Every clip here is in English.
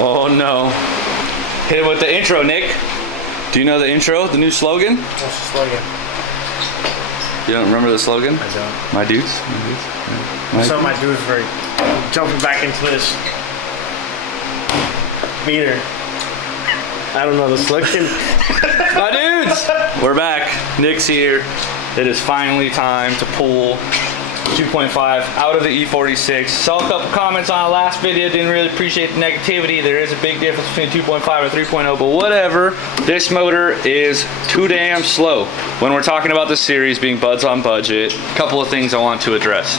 Oh no. Hit it with the intro, Nick. Do you know the intro, the new slogan? What's the slogan? You don't remember the slogan? I don't. My dudes? What's up, my dudes, for jumping back into this meter? I don't know the slogan. My dudes! We're back. Nick's here. It is finally time to pull 2.5 out of the E46. Saw a couple comments on the last video, didn't really appreciate the negativity. There is a big difference between 2.5 or 3.0, but whatever. This motor is too damn slow. When we're talking about this series being buds on budget, a couple of things I want to address.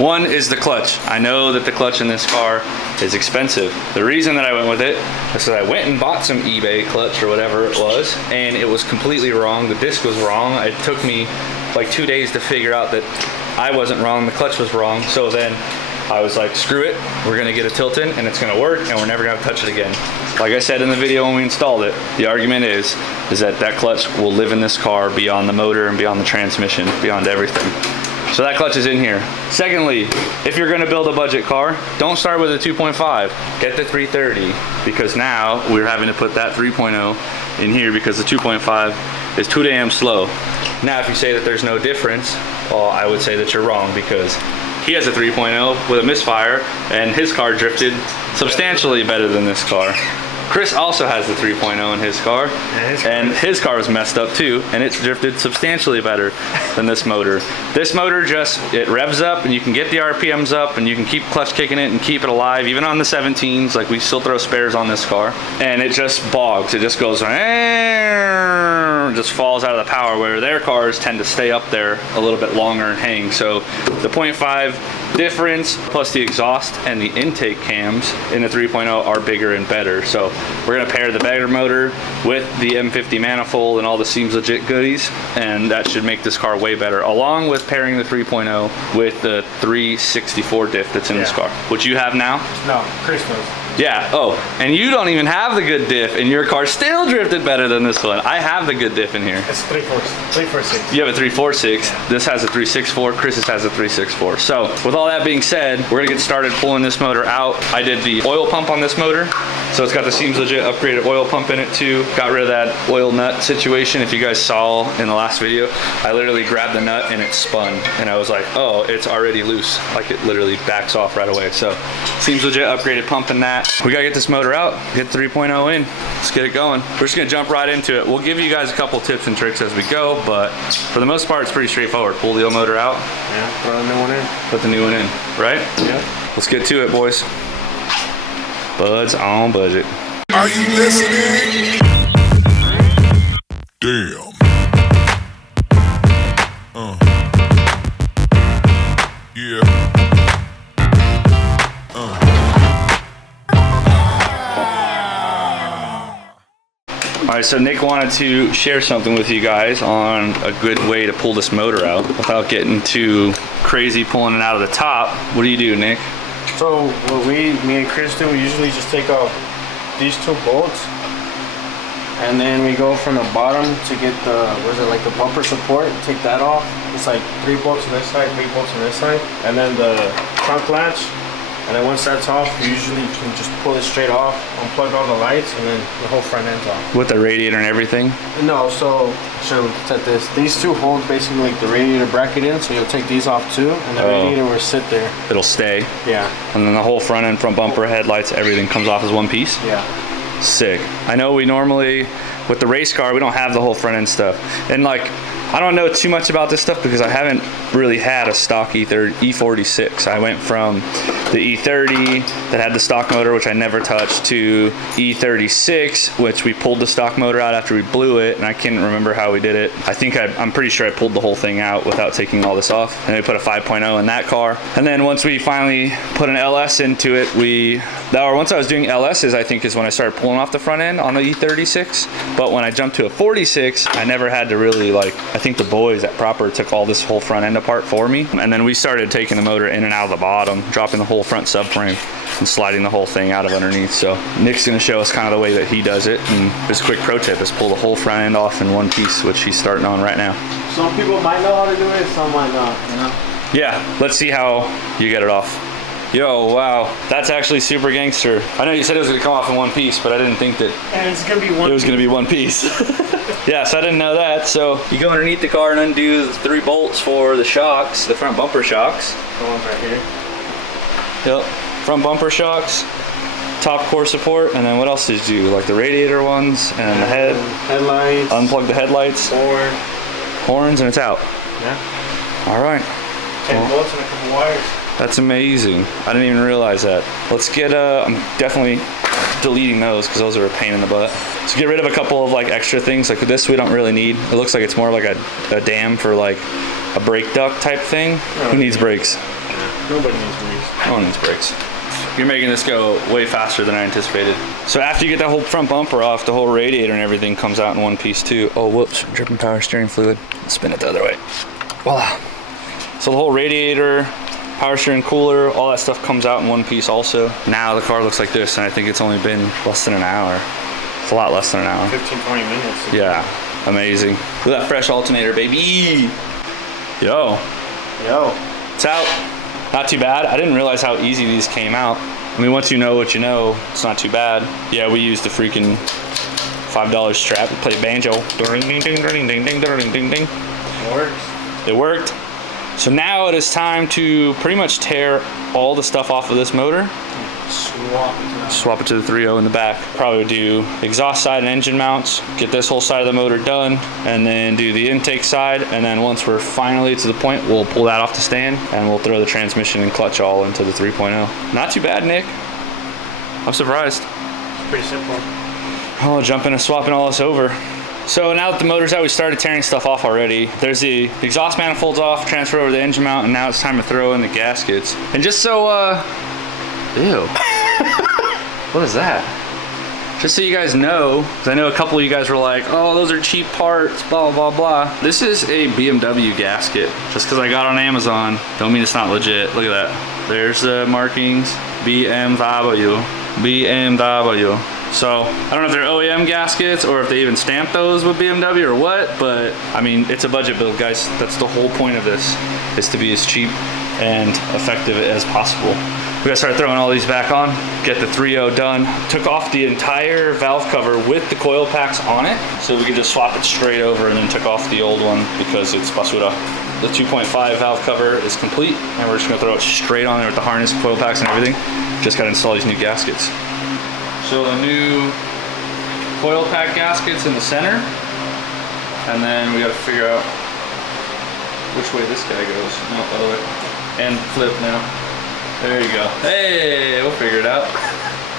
One is the clutch. I know that the clutch in this car is expensive. The reason that I went with it is that I went and bought some eBay clutch or whatever it was, and it was completely wrong. The disc was wrong. It took me like 2 days to figure out that I wasn't wrong, the clutch was wrong. So then I was like, screw it, we're gonna get a tilt-in and it's gonna work and we're never gonna touch it again. Like I said in the video when we installed it, the argument is that that clutch will live in this car beyond the motor and beyond the transmission, beyond everything. So that clutch is in here. Secondly, if you're gonna build a budget car, don't start with a 2.5, get the 330, because now we're having to put that 3.0 in here because the 2.5 is too damn slow. Now, if you say that there's no difference, well, I would say that you're wrong, because he has a 3.0 with a misfire and his car drifted substantially better than this car. Chris also has the 3.0 in his car, and his car was messed up too, and it's drifted substantially better than this motor. This motor just, it revs up and you can get the RPMs up and you can keep clutch kicking it and keep it alive, even on the 17s, like we still throw spares on this car, and it just bogs. It just goes, just falls out of the power, where their cars tend to stay up there a little bit longer and hang. So the 0.5 difference plus the exhaust and the intake cams in the 3.0 are bigger and better. So we're gonna pair the better motor with the M50 manifold and all the Seems Legit goodies, and that should make this car way better, along with pairing the 3.0 with the 364 diff that's in this car, which you have now. No, Chris knows. Yeah, oh, and you don't even have the good diff, and your car still drifted better than this one. I have the good diff in here. It's 346. You have a 346. This has a 364. Chris's has a 364. So, with all that being said, we're gonna get started pulling this motor out. I did the oil pump on this motor, so it's got the Seems Legit upgraded oil pump in it too. Got rid of that oil nut situation. If you guys saw in the last video, I literally grabbed the nut and it spun, and I was like, oh, it's already loose. Like, it literally backs off right away. So, Seems Legit upgraded pump in that. We gotta get this motor out, get 3.0 in. Let's get it going. We're just gonna jump right into it. We'll give you guys a couple tips and tricks as we go, but for the most part, it's pretty straightforward. Pull the old motor out. Yeah, throw the new one in. Put the new one in, right? Yeah. Let's get to it, boys. Buds on budget. Are you listening? Damn. Yeah. All right, so Nick wanted to share something with you guys on a good way to pull this motor out without getting too crazy pulling it out of the top. What do you do, Nick? So what me and Chris do, we usually just take off these two bolts, and then we go from the bottom to get the, like the bumper support, take that off. It's like 3 bolts on this side, 3 bolts on this side, and then the trunk latch. And then once that's off, you usually can just pull it straight off, unplug all the lights, and then the whole front end's off. With the radiator and everything? No, so set this. These two hold basically like the radiator bracket in, so you'll take these off too, and the radiator will sit there. It'll stay? Yeah. And then the whole front end, front bumper, headlights, everything comes off as one piece? Yeah. Sick. I know we normally, with the race car, we don't have the whole front end stuff. And like, I don't know too much about this stuff because I haven't really had a stock E46. I went from the E30 that had the stock motor, which I never touched, to E36, which we pulled the stock motor out after we blew it, and I can't remember how we did it. I'm pretty sure I pulled the whole thing out without taking all this off, and we put a 5.0 in that car. And then once we finally put an LS into it, once I was doing LSs, I think is when I started pulling off the front end on the E36. But when I jumped to a 46, I never had to really, like, I think the boys at Proper took all this whole front end apart for me. And then we started taking the motor in and out of the bottom, dropping the whole front subframe and sliding the whole thing out of underneath. So Nick's gonna show us kind of the way that he does it. And his quick pro tip is pull the whole front end off in one piece, which he's starting on right now. Some people might know how to do it, some might not, you know? Yeah, let's see how you get it off. Yo, wow. That's actually super gangster. I know you said it was gonna come off in one piece, but I didn't think that And it's gonna be one. it was gonna be one piece. Yeah, so I didn't know that. So you go underneath the car and undo the 3 bolts for the shocks, the front bumper shocks. The ones right here. Yep, front bumper shocks, top core support, and then what else did you do? Like the radiator ones and the head. Headlights. Unplug the headlights, Horn. horns, and it's out. Yeah. All right. 10 bolts and a couple wires. That's amazing. I didn't even realize that. Let's get, I'm definitely deleting those because those are a pain in the butt. So get rid of a couple of like extra things. Like this we don't really need. It looks like it's more like a dam for like a brake duct type thing. No. Who needs brakes? Nobody needs brakes. No one needs brakes. You're making this go way faster than I anticipated. So after you get that whole front bumper off, the whole radiator and everything comes out in one piece too. Oh, whoops, dripping power steering fluid. Let's spin it the other way. Voila. So the whole radiator, power steering cooler, all that stuff comes out in one piece also. Now the car looks like this, and I think it's only been less than an hour. It's a lot less than an hour. 15, 20 minutes. Yeah, amazing. Look at that fresh alternator, baby. Yo, Yo. it's out. Not too bad. I didn't realize how easy these came out. I mean, once you know what you know, it's not too bad. Yeah, we used the freaking $5 strap. We played banjo. Ding, ding, ding, ding, ding, ding, ding, ding, ding. It works. It worked. So now it is time to pretty much tear all the stuff off of this motor. Swap it to the 3.0 in the back. Probably do exhaust side and engine mounts, get this whole side of the motor done, and then do the intake side. And then once we're finally to the point, we'll pull that off the stand and we'll throw the transmission and clutch all into the 3.0. Not too bad, Nick. I'm surprised. It's pretty simple. Oh, jumping and swapping all this over. So now that the motor's out, we started tearing stuff off already. There's the exhaust manifolds off, transfer over the engine mount, and now it's time to throw in the gaskets. And just so, ew. What is that? Just so you guys know, because I know a couple of you guys were like, oh, those are cheap parts, blah, blah, blah. This is a BMW gasket. Just because I got it on Amazon, don't mean it's not legit. Look at that. There's the markings, BMW, BMW. So I don't know if they're OEM gaskets or if they even stamp those with BMW or what, but I mean, it's a budget build, guys. That's the whole point of this, is to be as cheap and effective as possible. We gotta start throwing all these back on, get the 3.0 done. Took off the entire valve cover with the coil packs on it, so we could just swap it straight over, and then took off the old one because it's basura. The 2.5 valve cover is complete, and we're just gonna throw it straight on there with the harness, coil packs, and everything. Just gotta install these new gaskets. So the new coil pack gaskets in the center, and then we gotta figure out which way this guy goes. No, other way. And flip now. There you go. Hey, we'll figure it out.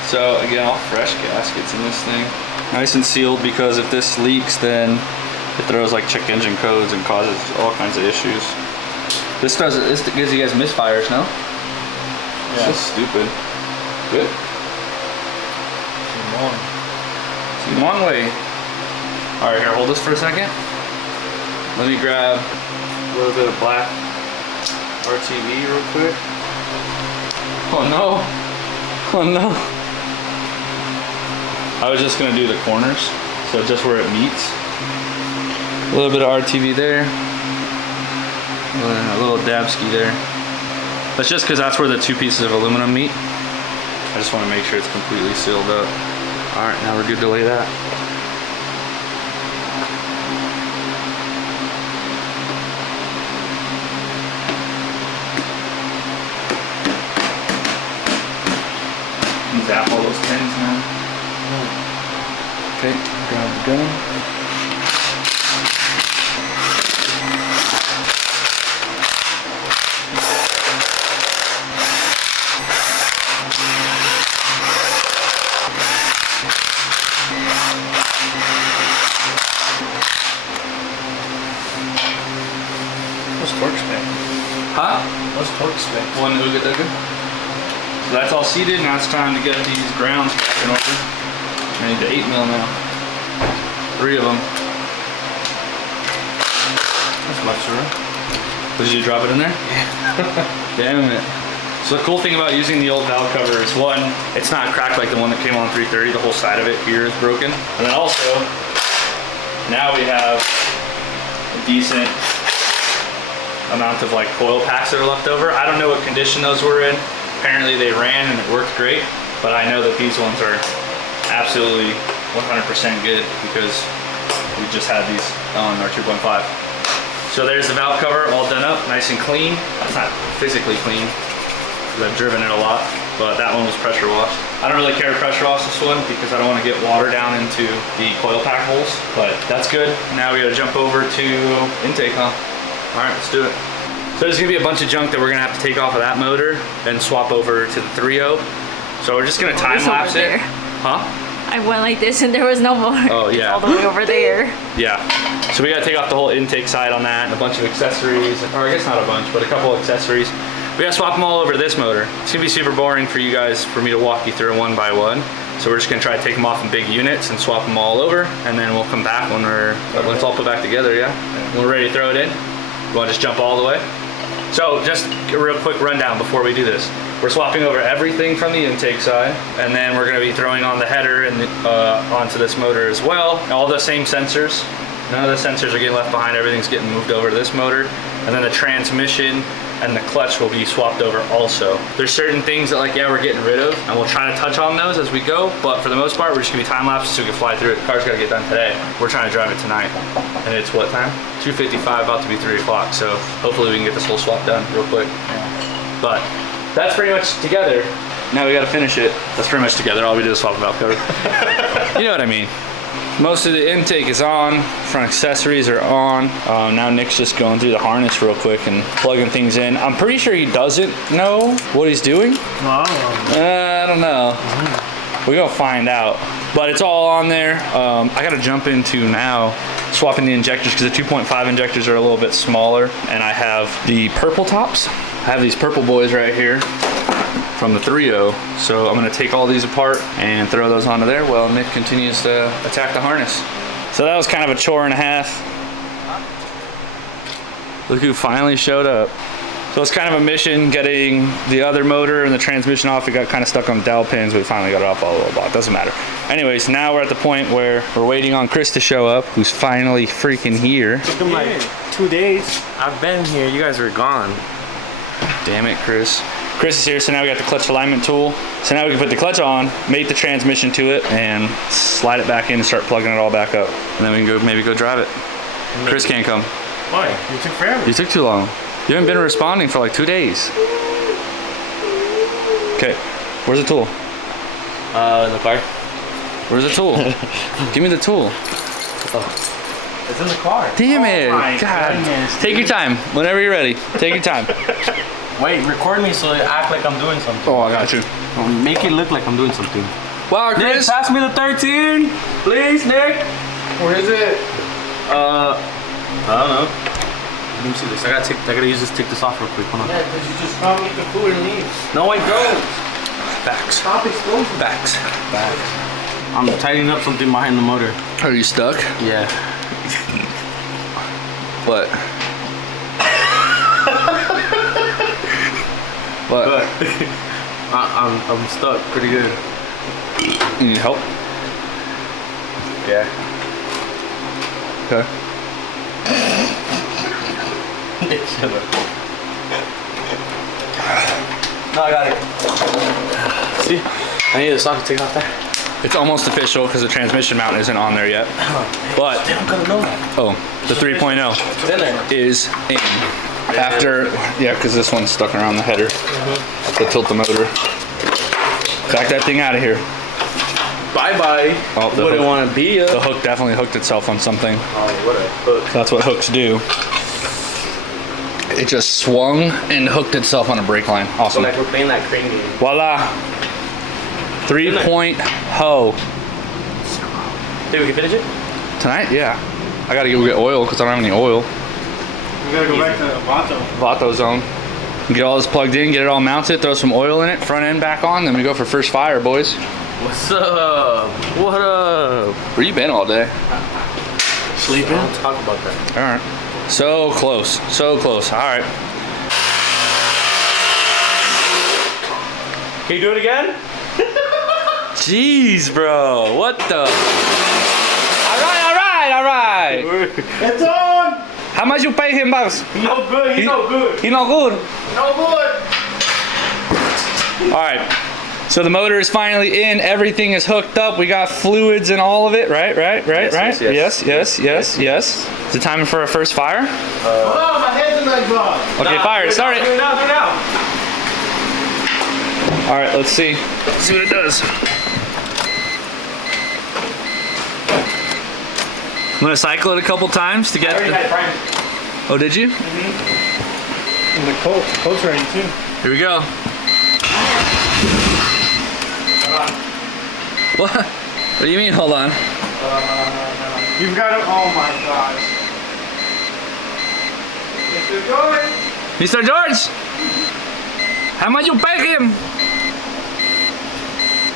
So again, all fresh gaskets in this thing. Nice and sealed, because if this leaks, then it throws like check engine codes and causes all kinds of issues. This gives you guys misfires, no? Yeah. It's so stupid. Good. One way. All right, here, hold this for a second. Let me grab a little bit of black RTV real quick. Oh no. Oh no. I was just gonna do the corners, so just where it meets. A little bit of RTV there. A little dabski there. That's just because that's where the 2 pieces of aluminum meet. I just want to make sure it's completely sealed up. All right, now we're good to lay that. Zap all those pins now. Okay, grab the gun. What's torque spec? Huh? What's torque spec? One Ooga Dooga. So that's all seated. Now it's time to get these grounds back in order. I need the 8 mil now. 3 of them. That's much room. Did you drop it in there? Yeah. Damn it. So the cool thing about using the old valve cover is, one, it's not cracked like the one that came on 330. The whole side of it here is broken. And then also, now we have a decent amount of like coil packs that are left over. I don't know what condition those were in. apparently they ran and it worked great, but I know that these ones are absolutely 100% good because we just had these on our 2.5. So there's the valve cover all done up, nice and clean. It's not physically clean because I've driven it a lot, but that one was pressure washed. I don't really care to pressure wash this one because I don't want to get water down into the coil pack holes, but that's good. Now we gotta jump over to intake, huh? All right, let's do it. So there's gonna be a bunch of junk that we're gonna have to take off of that motor and swap over to the 3.0. So we're just gonna time lapse it. Huh? I went like this and there was no more. Oh yeah. All the way over there. Yeah. So we gotta take off the whole intake side on that and a bunch of accessories, or I guess not a bunch, but a couple of accessories. We gotta swap them all over to this motor. It's gonna be super boring for you guys, for me to walk you through one by one. So we're just gonna try to take them off in big units and swap them all over, and then we'll come back when it's all put back together, yeah? When we're ready to throw it in. You wanna just jump all the way? So just a real quick rundown before we do this. We're swapping over everything from the intake side, and then we're gonna be throwing on the header and onto this motor as well. All the same sensors. None of the sensors are getting left behind. Everything's getting moved over to this motor. And then the transmission and the clutch will be swapped over also. There's certain things that we're getting rid of, and we'll try to touch on those as we go, but for the most part, we're just gonna be time lapse so we can fly through it. The car's gotta get done today. We're trying to drive it tonight. And it's what time? 2:55, about to be 3 o'clock, so hopefully we can get this whole swap done real quick. But that's pretty much together. Now we gotta finish it. That's pretty much together. All we did is swap the valve cover. You know what I mean. Most of the intake is on, front accessories are on. Now Nick's just going through the harness real quick and plugging things in. I'm pretty sure he doesn't know what he's doing. I don't know. We're gonna find out. But it's all on there. I gotta jump into now swapping the injectors because the 2.5 injectors are a little bit smaller, and I have the purple tops. I have these purple boys right here from the 3.0. So I'm gonna take all these apart and throw those onto there while Nick continues to attack the harness. So that was kind of a chore and a half. Look who finally showed up. So it's kind of a mission getting the other motor and the transmission off. It got kind of stuck on dowel pins, but we finally got it off all the way. It doesn't matter. Anyways, now we're at the point where we're waiting on Chris to show up, who's finally freaking here. It's been like 2 days. I've been here, you guys were gone. Damn it, Chris. Chris is here, so now we got the clutch alignment tool. So now we can put the clutch on, mate the transmission to it, and slide it back in and start plugging it all back up. And then we can maybe go drive it. Chris can't come. Why? You took forever. You took too long. You haven't been responding for like 2 days. Okay, where's the tool? In the car. Where's the tool? Give me the tool. It's in the car. Damn it, my God. goodness, Take your time, whenever you're ready. Take your time. Wait, record me so I act like I'm doing something. Oh, I got you. Make it look like I'm doing something. Wow, Nick, Chris. pass me the 13, please, Nick. Where is it? I don't know. Let me see this. I gotta use this. Take this off real quick. Hold on. Yeah, because you just come eat the food and leave. No, I don't. Facts. Stop exposing. Facts. Facts. I'm tightening up something behind the motor. Are you stuck? Yeah. What? What? But I'm stuck pretty good. You need help? Yeah. Okay. Shut up. No, I got it. See? I need the socket to take off there. It's almost official because the transmission mount isn't on there yet. But, They don't gotta know that. oh, the 3.0 It's in there. is in. After, yeah, because this one's stuck around the header. To tilt the motor. Back that thing out of here. Bye-bye. Oh, the Wouldn't hook. want to be ya. The hook definitely hooked itself on something. Oh, what a hook. That's what hooks do. It just swung and hooked itself on a brake line. So Awesome. like we're playing that crane game. Voila. 3.0. Think we can finish it? Tonight? Yeah. I gotta go get oil because I don't have any oil. We gotta go back to Vato. Vato zone. Get all this plugged in, get it all mounted, throw some oil in it, front end back on, then we go for first fire, boys. What's up? What up? Where you been all day? Sleeping? Don't talk about that. All right. So close. So close. All right. Can you do it again? Jeez, bro. What the? All right, all right, all right. It's on! How much you pay him, boss? He no good. He no good. He no good. No good! All right. So the motor is finally in. Everything is hooked up. We got fluids and all of it. Right. Yes. Is it time for our first fire? Oh, my head's in that glove. Okay, fire it. Start it. Do it now. All right, let's see. Let's see what it does. I'm gonna cycle it a couple times to get. Oh, did you? And the coat's ready too. Here we go. What? What do you mean? Hold on. You've got to. Oh my gosh. Mr. George. Mr. George, how much you pay him?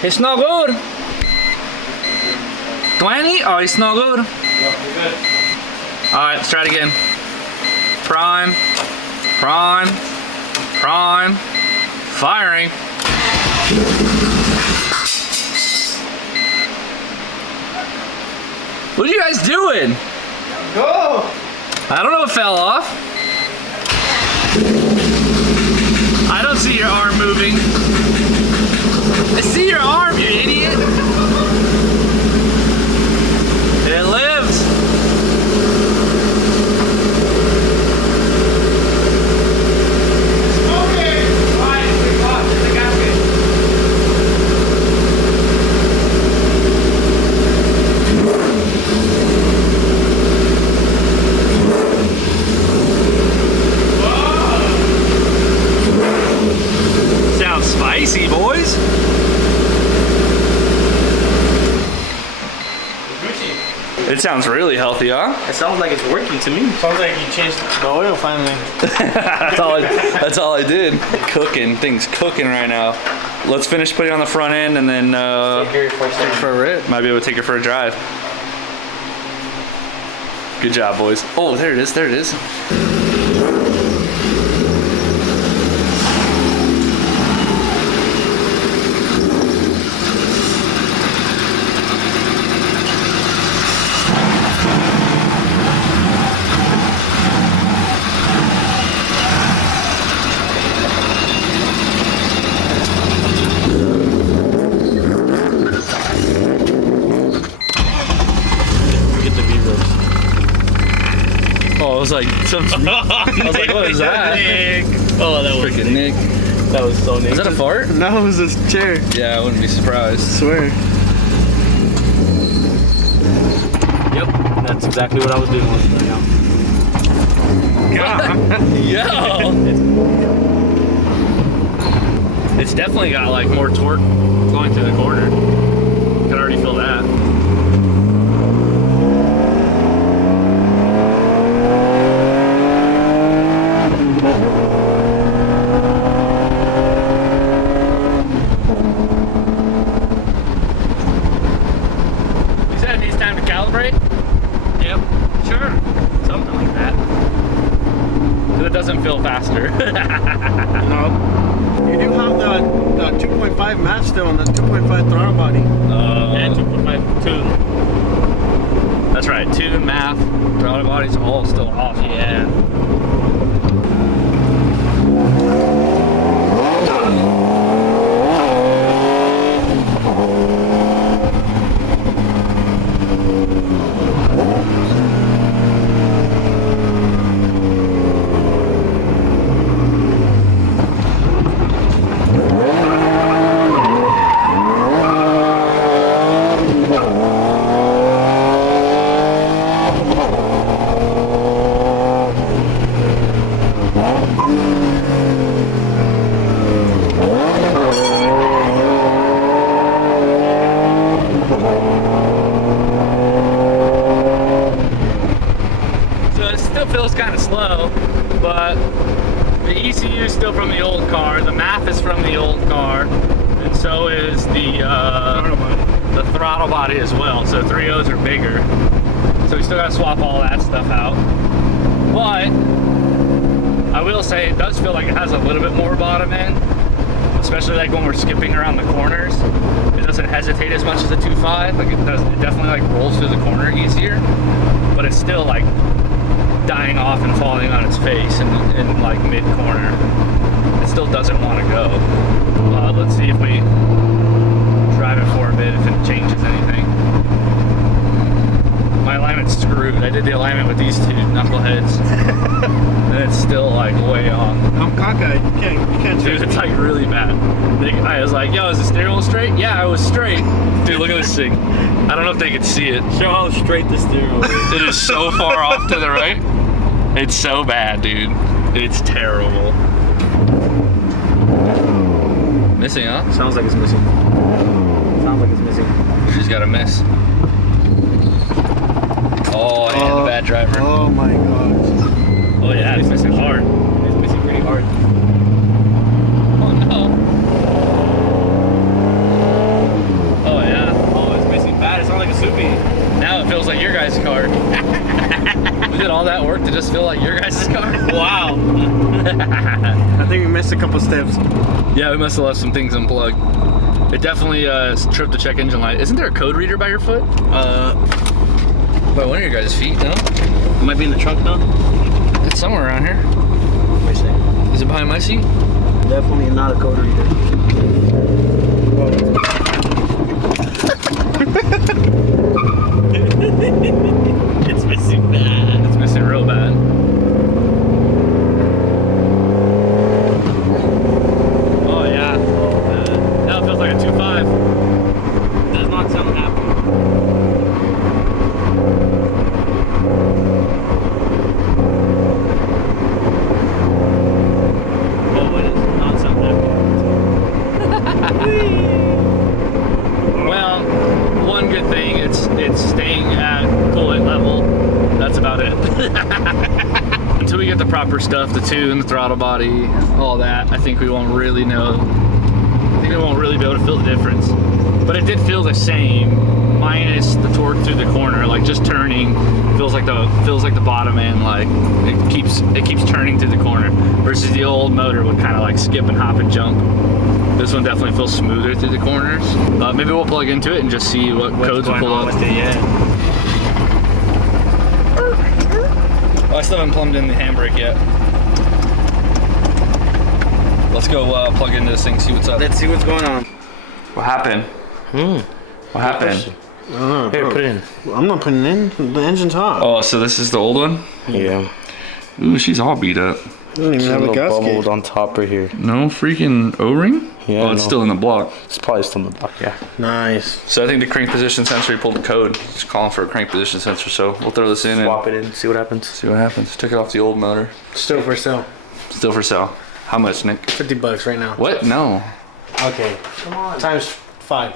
It's not good. 20? Oh, it's not good. All right, let's try it again. Prime, firing. What are you guys doing? Go. I don't know if it fell off. I don't see your arm moving. I see your arm, you idiot. It lives. Smoking. Fine, it's off. There's a gasket. Sounds spicy, boys. It sounds really healthy, huh? It sounds like it's working to me. Sounds like you changed the oil finally. that's all I did. Cooking, things cooking right now. Let's finish putting it on the front end and then Take her for a rip. might be able to take her for a drive. Good job, boys. Oh, there it is. There it is. Get the V-Rose. Oh, I was like, I was like, what is that? Oh, that was Freaking Nick. That was so neat. Is that a fart? No, it was this chair. Yeah, I wouldn't be surprised. I swear. Yep, that's exactly what I was doing right now. Yo! It's definitely got like more torque going through the corner. Can already feel that. You said it needs time to calibrate? Yep. Sure. Something like that. Because it doesn't feel faster. No. You do have the 2.5 match still on the 2.5 throttle body. And 2.5 tune. That's right. Tune, math, throttle body's all still off. Yeah. So it still feels kind of slow, but the ECU is still from the old car. The math is from the old car, and so is the throttle body as well. So 3.0s are bigger. So we still got to swap all that stuff out. But I will say it does feel like it has a little bit more bottom end, especially like when we're skipping around the corners. It doesn't hesitate as much as a 2.5. Like it does, it definitely like rolls through the corner easier, but it's still like dying off and falling on its face in like mid corner. It still doesn't want to go. Let's see if we drive it for a bit, if it changes anything. My alignment's screwed. I did the alignment with these two knuckleheads. And it's still like way off. I'm cockeyed. You can't Dude, change it's like really bad. I was like, yo, is the steering wheel straight? Yeah, I was straight. Dude, look at this thing. I don't know if they can see it. Show how straight the steering wheel is. It is so far off to the right. It's so bad, dude. It's terrible. Missing, huh? Sounds like it's missing. Sounds like it's missing. She's got a miss. Oh, and the bad driver. Oh my god. Oh yeah, it's missing hard. It's missing pretty hard. Oh no. Oh yeah. Oh, it's missing bad. It's not like a soupy. Now it feels like your guys' car. We did all that work to just feel like your guys' car? Wow. I think we missed a couple steps. Yeah, we must have left some things unplugged. It definitely tripped the check engine light. Isn't there a code reader by your foot? By one of your guys' feet, no? It might be in the trunk now. It's somewhere around here. Wait a second. Is it behind my seat? Definitely not a code reader. It's missing bad. It's missing real bad. Oh yeah. Oh man. Now it feels like a 2.5. Does not sound happy. Oh, it does not sound happy. Well, one good thing, it's staying at coolant level. That's about it. Until we get the proper stuff, the tune, the throttle body, all that, I think we won't really know. I think we won't really be able to feel the difference. But it did feel the same, minus the torque through the corner. Like just turning feels like the bottom end, like it keeps turning through the corner. Versus the old motor would kind of like skip and hop and jump. This one definitely feels smoother through the corners. Maybe we'll plug into it and just see what codes will pull up. With it, yeah. Oh, I still haven't plumbed in the handbrake yet. Let's go plug into this thing, see what's up. Let's see what's going on. What happened? What happened? Here, put it in. I'm not putting it in. The engine's hot. Oh, so this is the old one? Yeah. Ooh, she's all beat up. I don't even have a gasket. bubbled on top right here. No freaking O-ring? Yeah, Oh, it's no. still in the block. It's probably still in the block, yeah. Nice. So I think the crank position sensor, he pulled the code. It's calling for a crank position sensor, so we'll throw this in Swap and it in, see what happens. see what happens. Took it off the old motor. Still for sale. Still for sale. How much, Nick? $50 right now. What? No. Okay. Come on. Times 5.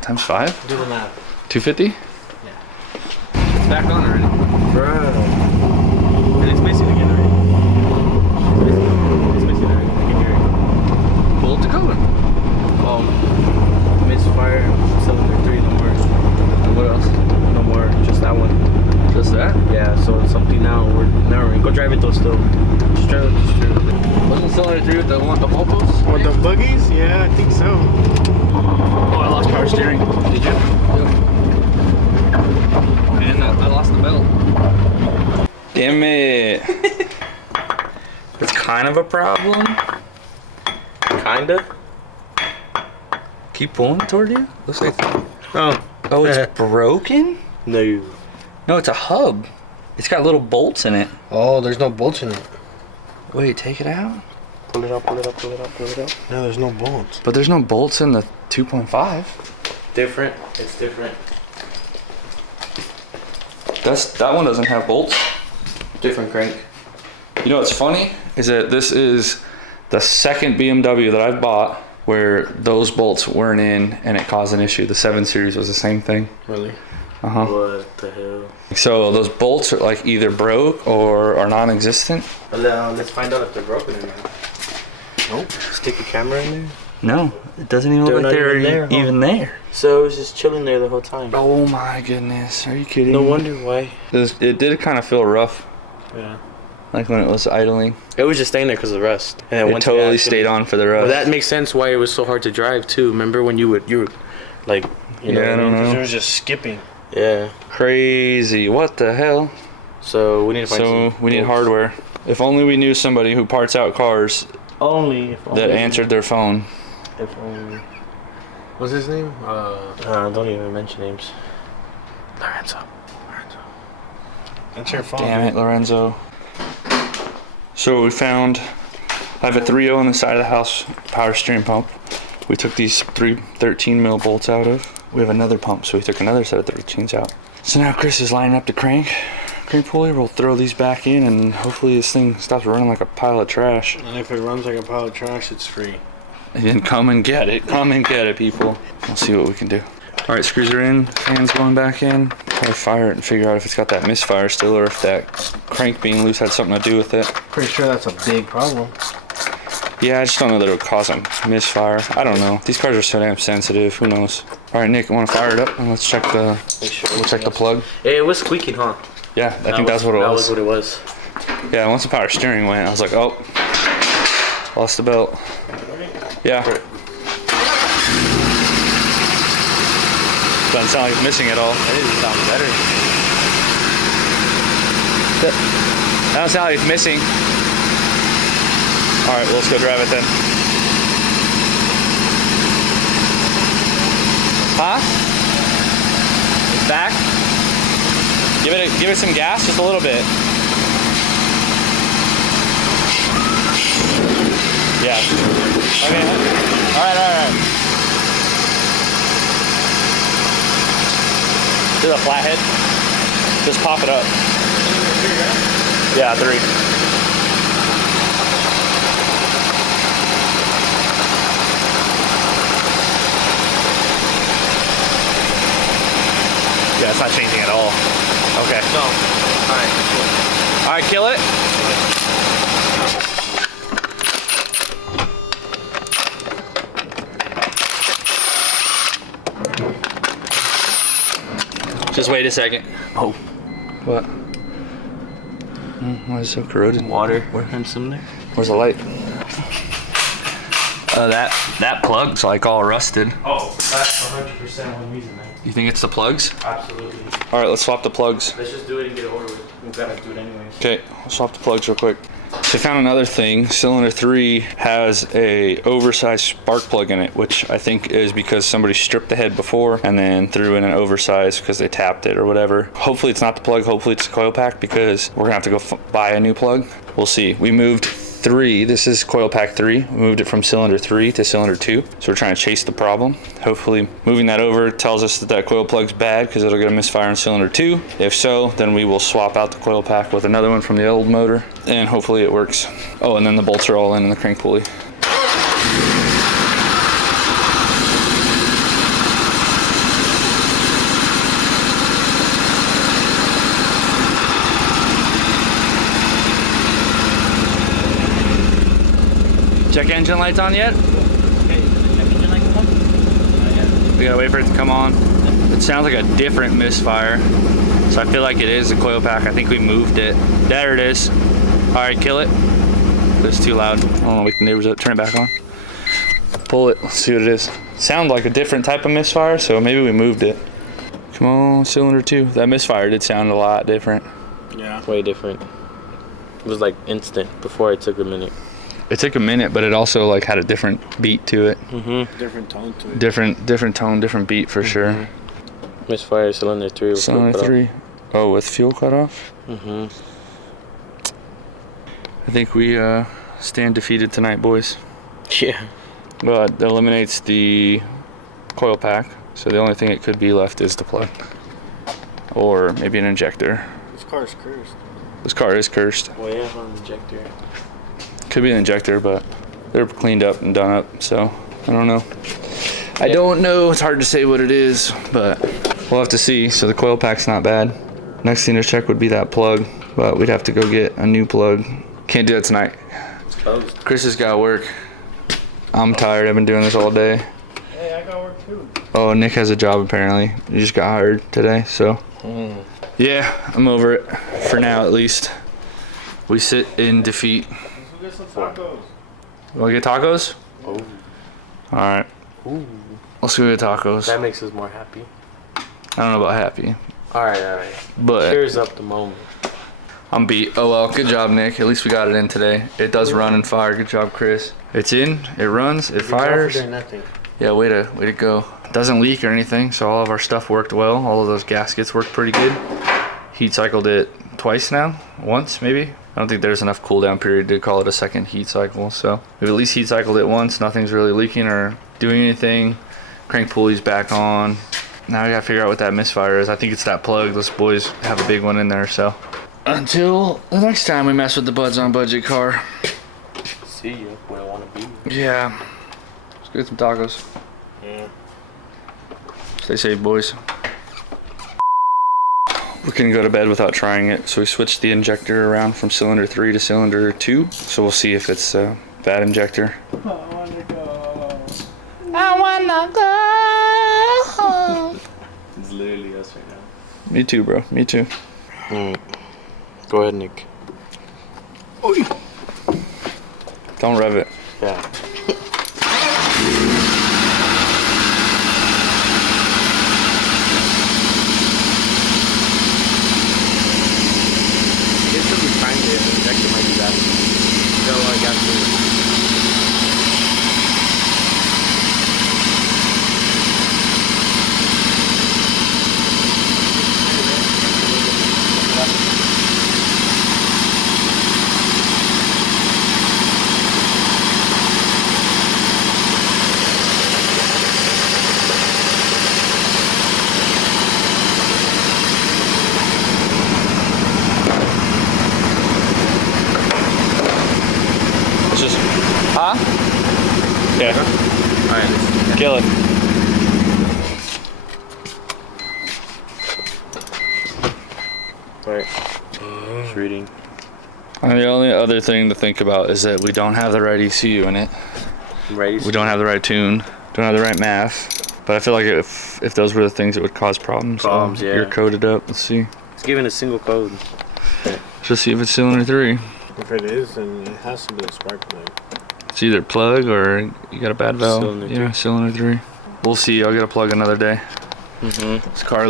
Times 5? Do the math. 250? Yeah. It's back on already. Bro. And it's missing again already. It's missing already. I can hear it. Pull up the code. Oh, misfire, cylinder 3, no more. And what else? No more, just that one. Just that? Yeah, so it's something now. We're never go drive it though still. Just drive it, just drive it. Wasn't cylinder 3 with the ball posts? With the buggies? Yeah, I think so. Oh, I lost power steering. Did you? Yep. And I lost the belt. Damn it. It's kind of a problem. Kinda? Keep pulling toward you? Looks like. Oh. Oh, it's broken? No. No, it's a hub. It's got little bolts in it. Oh, there's no bolts in it. Wait, take it out? Pull it up, pull it up, pull it up, pull it up. No, there's no bolts. But there's no bolts in the 2.5. Different. It's different. That one doesn't have bolts. Different crank. You know what's funny is that this is the second BMW that I've bought where those bolts weren't in and it caused an issue. The 7 Series was the same thing. Really? Uh-huh. What the hell? So those bolts are like either broke or are non-existent. Well, let's find out if they're broken or not. Nope. Stick the camera in there. No, it doesn't even They're look like not they're even there, huh? even there. So it was just chilling there the whole time. Oh my goodness, are you kidding No me? wonder why. It did kind of feel rough, Yeah. like when it was idling. It was just staying there because of the rust. And It totally stayed on for the rest. Well, that makes sense why it was so hard to drive too. Remember when you were like, you know, Yeah, I don't know. It was just skipping. Yeah. Crazy, what the hell? So we need to find So some we need bolts. hardware. If only we knew somebody who parts out cars only. that answered their phone. If only. What's his name? Don't even mention names. Lorenzo. That's your phone. Damn it, Lorenzo. So we found, I have a 3.0 on the side of the house power steering pump. We took these 13 mil bolts out of. We have another pump, so we took another set of 13s out. So now Chris is lining up the crank pulley. We'll throw these back in, and hopefully this thing stops running like a pile of trash. And if it runs like a pile of trash, it's free. And then come and get it. Come and get it, people. We'll see what we can do. All right, screws are in. Fan's going back in. Probably fire it and figure out if it's got that misfire still, or if that crank being loose had something to do with it. Pretty sure that's a big problem. Yeah, I just don't know that it would cause a misfire. I don't know. These cars are so damn sensitive. Who knows? All right, Nick, want to fire it up and let's check the plug. Hey, it was squeaking, huh? Yeah, I think that's what it was. That was what it was. Yeah, once the power steering went, I was like, oh, lost the belt. Yeah. Doesn't sound like it's missing at all. That doesn't sound better. That doesn't sound like it's missing. All right, well, let's go drive it then. Huh? It's back. Give it some gas, just a little bit. Yeah. Okay. All right. Do the flathead. Just pop it up. Yeah, 3. Yeah, it's not changing at all. Okay. No. Alright. Alright, kill it. Just wait a second. Oh. What? Why is it so corroded? Water and some there. Where's the light? That plug's like all rusted. Oh, that's 100% one reason, man. You think it's the plugs? Absolutely. All right, let's swap the plugs. Let's just do it and get it over with. We've got to do it anyways. Okay, I'll swap the plugs real quick. So I found another thing. Cylinder 3 has a oversized spark plug in it, which I think is because somebody stripped the head before and then threw in an oversized because they tapped it or whatever. Hopefully it's not the plug. Hopefully it's the coil pack, because we're gonna have to go buy a new plug. We'll see. We moved 3. This is coil pack 3. We moved it from cylinder 3 to cylinder 2. So we're trying to chase the problem. Hopefully moving that over tells us that that coil plug's bad, because it'll get a misfire in cylinder 2. If so, then we will swap out the coil pack with another one from the old motor, and hopefully it works. Oh, and then the bolts are all in the crank pulley. Check engine lights on yet? We gotta wait for it to come on. It sounds like a different misfire, so I feel like it is the coil pack. I think we moved it. There it is. All right, kill it. It's too loud. I don't want to wake the neighbors up. Turn it back on. Pull it. Let's see what it is. Sound like a different type of misfire, so maybe we moved it. Come on, cylinder 2. That misfire did sound a lot different. Yeah. Way different. It was like instant. Before it took a minute. It took a minute, but it also like had a different beat to it. Different tone to it. Different tone, different beat for sure. Misfire cylinder 3. With Cylinder 3. Oh, with fuel cut off? I think we stand defeated tonight, boys. Yeah. Well, it eliminates the coil pack, so the only thing it could be left is the plug. Or maybe an injector. This car's cursed. This car is cursed. Well, yeah, on the injector. Could be an injector, but they're cleaned up and done up, so I don't know. I don't know. It's hard to say what it is, but we'll have to see. So the coil pack's not bad. Next thing to check would be that plug, but we'd have to go get a new plug. Can't do that tonight. Chris has got work. I'm tired. I've been doing this all day. Hey, I got work too. Oh, Nick has a job apparently. He just got hired today, so. Yeah, I'm over it. For now, at least. We sit in defeat. Let's go get some tacos. You wanna get tacos? Oh. Alright. Let's go get tacos. That makes us more happy. I don't know about happy, Alright. but Cheers up the moment. I'm beat. Oh well, good job, Nick. At least we got it in today. It does run and fire. Good job, Chris. It's in, it runs, it fires. Nothing. Yeah, way to go. Doesn't leak or anything, so all of our stuff worked well. All of those gaskets worked pretty good. Heat cycled it twice now, once maybe. I don't think there's enough cooldown period to call it a second heat cycle, so we've at least heat cycled it once. Nothing's really leaking or doing anything. Crank pulley's back on. Now I gotta figure out what that misfire is. I think it's that plug. Those boys have a big one in there, so. Until the next time we mess with the Buds on Budget car. See you where I want to be. Yeah. Let's get some tacos. Yeah. Stay safe, boys. We couldn't go to bed without trying it, so we switched the injector around from cylinder 3 to cylinder 2. So we'll see if it's a bad injector. I wanna go home. It's literally us right now. Me too, bro. Me too. Go ahead, Nick. Don't rev it. Yeah. This will be fine there. The injector might be bad. So I got to. Huh? Yeah. Alright. Kill it. Alright. Just reading. And the only other thing to think about is that we don't have the right ECU in it. Right. We don't have the right tune. Don't have the right math. But I feel like if those were the things that would cause problems. Yeah. You're coded up. Let's see. It's given a single code. Just see if it's cylinder 3. If it is, then it has to be a spark plug. It's either plug or you got a bad valve. Cylinder Yeah, cylinder 3. We'll see. I'll get a plug another day. This car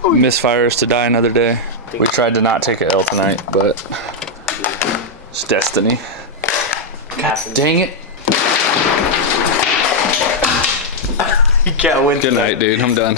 misfires to die another day. We tried to not take a L tonight, but it's destiny. God dang it. You can't win. Good night, dude. I'm done.